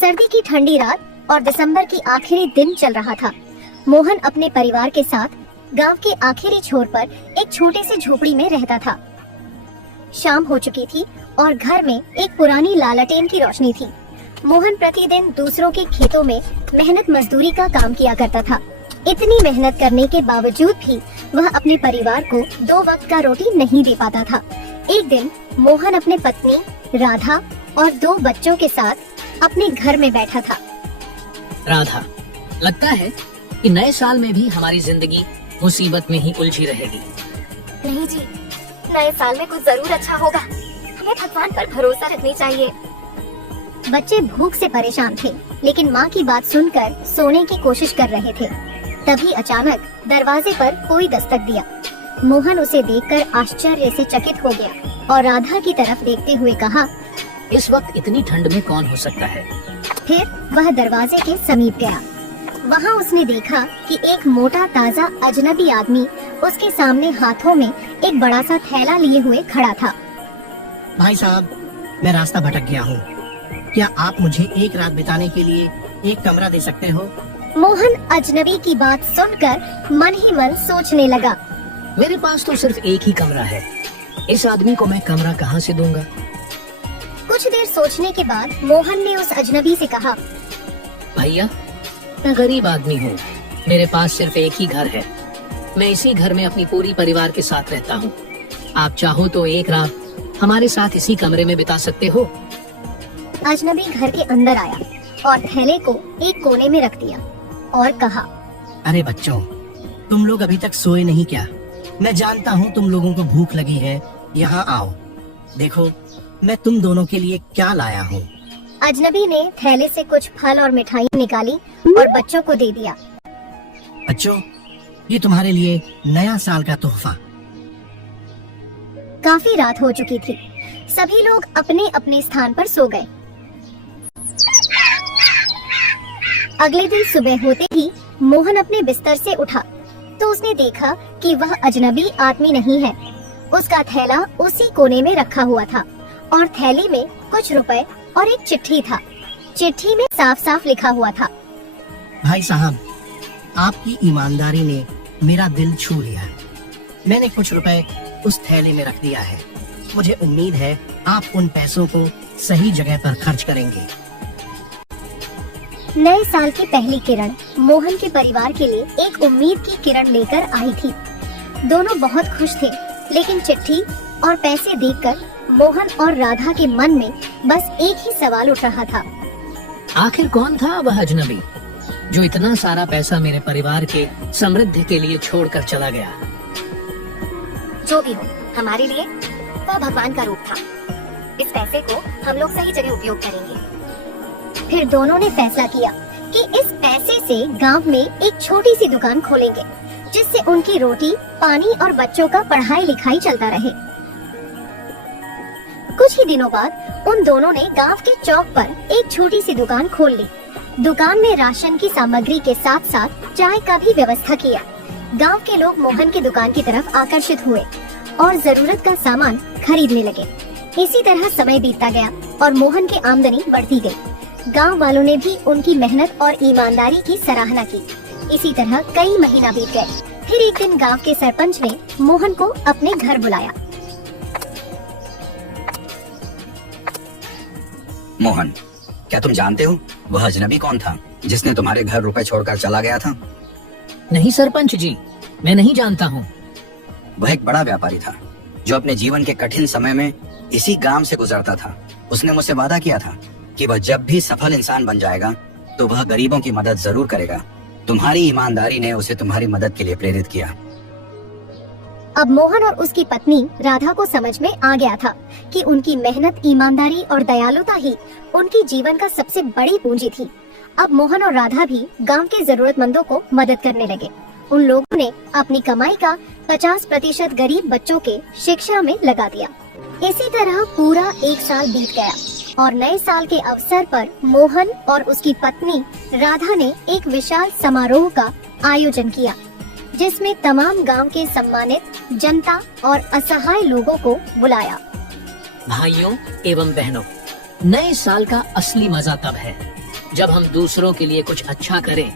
सर्दी की ठंडी रात और दिसंबर की आखिरी दिन चल रहा था। मोहन अपने परिवार के साथ गांव के आखिरी छोर पर एक छोटे से झोपड़ी में रहता था। शाम हो चुकी थी और घर में एक पुरानी लालटेन की रोशनी थी। मोहन प्रतिदिन दूसरों के खेतों में मेहनत मजदूरी का काम किया करता था। इतनी मेहनत करने के बावजूद भी वह अपने परिवार को 2 वक्त का रोटी नहीं दे पाता था। एक दिन मोहन अपने पत्नी राधा और 2 बच्चों के साथ अपने घर में बैठा था। राधा, लगता है कि नए साल में भी हमारी जिंदगी मुसीबत में ही उलझी रहेगी। नहीं जी, नए साल में कुछ जरूर अच्छा होगा। हमें भगवान पर भरोसा रखनी चाहिए। बच्चे भूख से परेशान थे, लेकिन माँ की बात सुनकर सोने की कोशिश कर रहे थे। तभी अचानक दरवाजे पर कोई दस्तक दिया। मोहन उसे देखकर आश्चर्य से चकित हो गया और राधा की तरफ देखते हुए कहा, इस वक्त इतनी ठंड में कौन हो सकता है? फिर वह दरवाजे के समीप गया। वहाँ उसने देखा कि एक मोटा ताजा अजनबी आदमी उसके सामने हाथों में एक बड़ा सा थैला लिए हुए खड़ा था। भाई साहब, मैं रास्ता भटक गया हूँ। क्या आप मुझे एक रात बिताने के लिए एक कमरा दे सकते हो? मोहन अजनबी की बात सुनकर मन ही मन सोचने लगा। मेरे पास तो सिर्फ एक ही कमरा है। इस आदमी को मैं कमरा कहाँ से दूंगा? कुछ देर सोचने के बाद मोहन ने उस अजनबी से कहा, भैया, मैं गरीब आदमी हूँ। मेरे पास सिर्फ एक ही घर है। मैं इसी घर में अपनी पूरी परिवार के साथ रहता हूँ। आप चाहो तो एक रात हमारे साथ इसी कमरे में बिता सकते हो। अजनबी घर के अंदर आया और थैले को एक कोने में रख दिया और कहा, अरे बच्चों, तुम लोग अभी तक सोए नहीं क्या? मैं जानता हूँ तुम लोगों को भूख लगी है। यहाँ आओ, देखो मैं तुम दोनों के लिए क्या लाया हूँ। अजनबी ने थैले से कुछ फल और मिठाई निकाली और बच्चों को दे दिया। बच्चों, ये तुम्हारे लिए नया साल का तोहफा। काफी रात हो चुकी थी। सभी लोग अपने अपने स्थान पर सो गए। अगले दिन सुबह होते ही मोहन अपने बिस्तर से उठा तो उसने देखा कि वह अजनबी आदमी नहीं है। उसका थैला उसी कोने में रखा हुआ था और थैली में कुछ रुपए और एक चिट्ठी था। चिट्ठी में साफ साफ लिखा हुआ था, भाई साहब, आपकी ईमानदारी ने मेरा दिल छू लिया। मैंने कुछ रुपए उस थैले में रख दिया है। मुझे उम्मीद है आप उन पैसों को सही जगह पर खर्च करेंगे। नए साल की पहली किरण मोहन के परिवार के लिए एक उम्मीद की किरण लेकर आई थी। दोनों बहुत खुश थे, लेकिन चिट्ठी और पैसे देखकर मोहन और राधा के मन में बस एक ही सवाल उठ रहा था, आखिर कौन था वह अजनबी जो इतना सारा पैसा मेरे परिवार के समृद्धि के लिए छोड़कर चला गया? जो भी हो, हमारे लिए वह भगवान का रूप था। इस पैसे को हम लोग सही जगह उपयोग करेंगे। फिर दोनों ने फैसला किया कि इस पैसे से गांव में एक छोटी सी दुकान खोलेंगे, जिससे उनकी रोटी पानी और बच्चों का पढ़ाई लिखाई चलता रहे। कुछ ही दिनों बाद उन दोनों ने गांव के चौक पर एक छोटी सी दुकान खोल ली। दुकान में राशन की सामग्री के साथ साथ चाय का भी व्यवस्था किया। गांव के लोग मोहन की दुकान की तरफ आकर्षित हुए और जरूरत का सामान खरीदने लगे। इसी तरह समय बीतता गया और मोहन की आमदनी बढ़ती गई। गांव वालों ने भी उनकी मेहनत और ईमानदारी की सराहना की। इसी तरह कई महीना बीत गए। फिर एक दिन गांव के सरपंच ने मोहन को अपने घर बुलाया। मोहन, क्या तुम जानते हो वह अजनबी कौन था जिसने तुम्हारे घर रुपए छोड़कर चला गया था? नहीं सरपंच जी, मैं नहीं जानता हूँ। वह एक बड़ा व्यापारी था जो अपने जीवन के कठिन समय में इसी गांव से गुजरता था। उसने मुझसे वादा किया था कि वह जब भी सफल इंसान बन जाएगा तो वह गरीबों की मदद जरूर करेगा। तुम्हारी ईमानदारी ने उसे तुम्हारी मदद के लिए प्रेरित किया। अब मोहन और उसकी पत्नी राधा को समझ में आ गया था कि उनकी मेहनत, ईमानदारी और दयालुता ही उनकी जीवन का सबसे बड़ी पूंजी थी। अब मोहन और राधा भी गांव के जरूरतमंदों को मदद करने लगे। उन लोगों ने अपनी कमाई का 50% गरीब बच्चों के शिक्षा में लगा दिया। इसी तरह पूरा 1 साल बीत गया और नए साल के अवसर पर मोहन और उसकी पत्नी राधा ने एक विशाल समारोह का आयोजन किया, जिसमें तमाम गांव के सम्मानित जनता और असहाय लोगों को बुलाया। भाइयों एवं बहनों, नए साल का असली मजा तब है जब हम दूसरों के लिए कुछ अच्छा करें।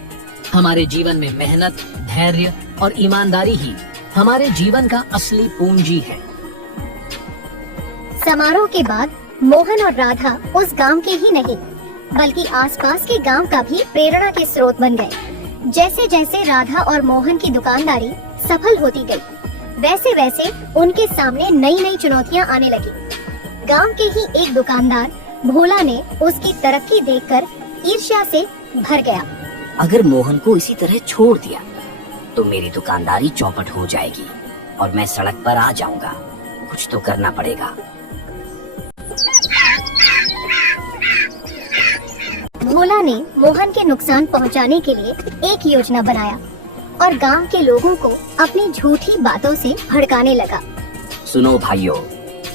हमारे जीवन में मेहनत, धैर्य और ईमानदारी ही हमारे जीवन का असली पूंजी है। समारोह के बाद मोहन और राधा उस गांव के ही नहीं बल्कि आसपास के गांव का भी प्रेरणा के स्रोत बन गए। जैसे जैसे राधा और मोहन की दुकानदारी सफल होती गई, वैसे वैसे उनके सामने नई नई चुनौतियां आने लगी। गांव के ही एक दुकानदार भोला ने उसकी तरक्की देखकर ईर्ष्या से भर गया। अगर मोहन को इसी तरह छोड़ दिया तो मेरी दुकानदारी चौपट हो जाएगी और मैं सड़क पर आ जाऊंगा। कुछ तो करना पड़ेगा। भोला ने मोहन के नुकसान पहुंचाने के लिए एक योजना बनाया और गांव के लोगों को अपनी झूठी बातों से भड़काने लगा। सुनो भाइयों,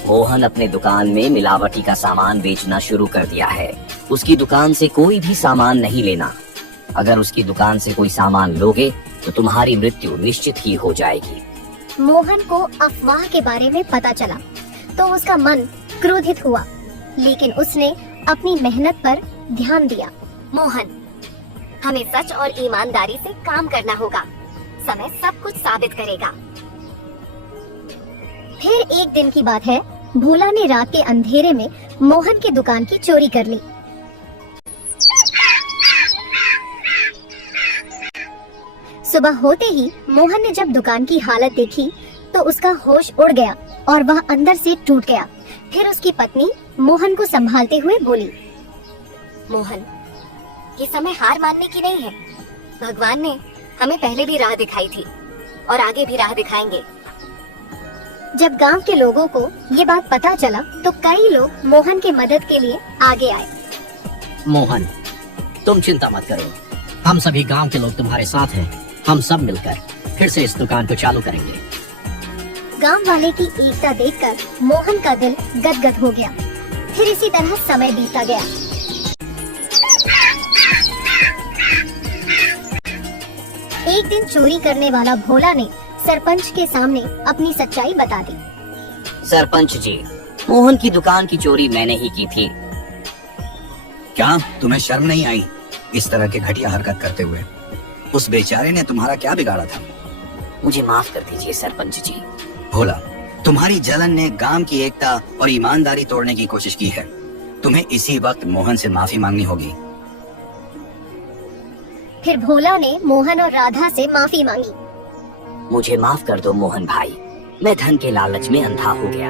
मोहन अपने दुकान में मिलावटी का सामान बेचना शुरू कर दिया है। उसकी दुकान से कोई भी सामान नहीं लेना। अगर उसकी दुकान से कोई सामान लोगे तो तुम्हारी मृत्यु निश्चित ही हो जाएगी। मोहन को अफवाह के बारे में पता चला तो उसका मन क्रोधित हुआ, लेकिन उसने अपनी मेहनत पर ध्यान दिया। मोहन, हमें सच और ईमानदारी से काम करना होगा। समय सब कुछ साबित करेगा। फिर एक दिन की बात है, भोला ने रात के अंधेरे में मोहन की दुकान की चोरी कर ली। सुबह होते ही मोहन ने जब दुकान की हालत देखी तो उसका होश उड़ गया और वह अंदर से टूट गया। फिर उसकी पत्नी मोहन को संभालते हुए बोली, मोहन, ये समय हार मानने की नहीं है। भगवान ने हमें पहले भी राह दिखाई थी और आगे भी राह दिखाएंगे। जब गांव के लोगों को ये बात पता चला तो कई लोग मोहन की मदद के लिए आगे आए। मोहन, तुम चिंता मत करो, हम सभी गांव के लोग तुम्हारे साथ हैं। हम सब मिलकर फिर से इस दुकान को चालू करेंगे। गांव वाले की एकता देखकर मोहन का दिल गदगद हो गया। फिर इसी तरह समय बीतता गया। एक दिन चोरी करने वाला भोला ने सरपंच के सामने अपनी सच्चाई बता दी। सरपंच जी, मोहन की दुकान की चोरी मैंने ही की थी। क्या तुम्हें शर्म नहीं आई इस तरह की घटिया हरकत करते हुए? उस बेचारे ने तुम्हारा क्या बिगाड़ा था? मुझे माफ कर दीजिए सरपंच जी। भोला, तुम्हारी जलन ने गांव की एकता और ईमानदारी तोड़ने की कोशिश की है। तुम्हें इसी वक्त मोहन से माफी मांगनी होगी। फिर भोला ने मोहन और राधा से माफी मांगी। मुझे माफ कर दो मोहन भाई, मैं धन के लालच में अंधा हो गया।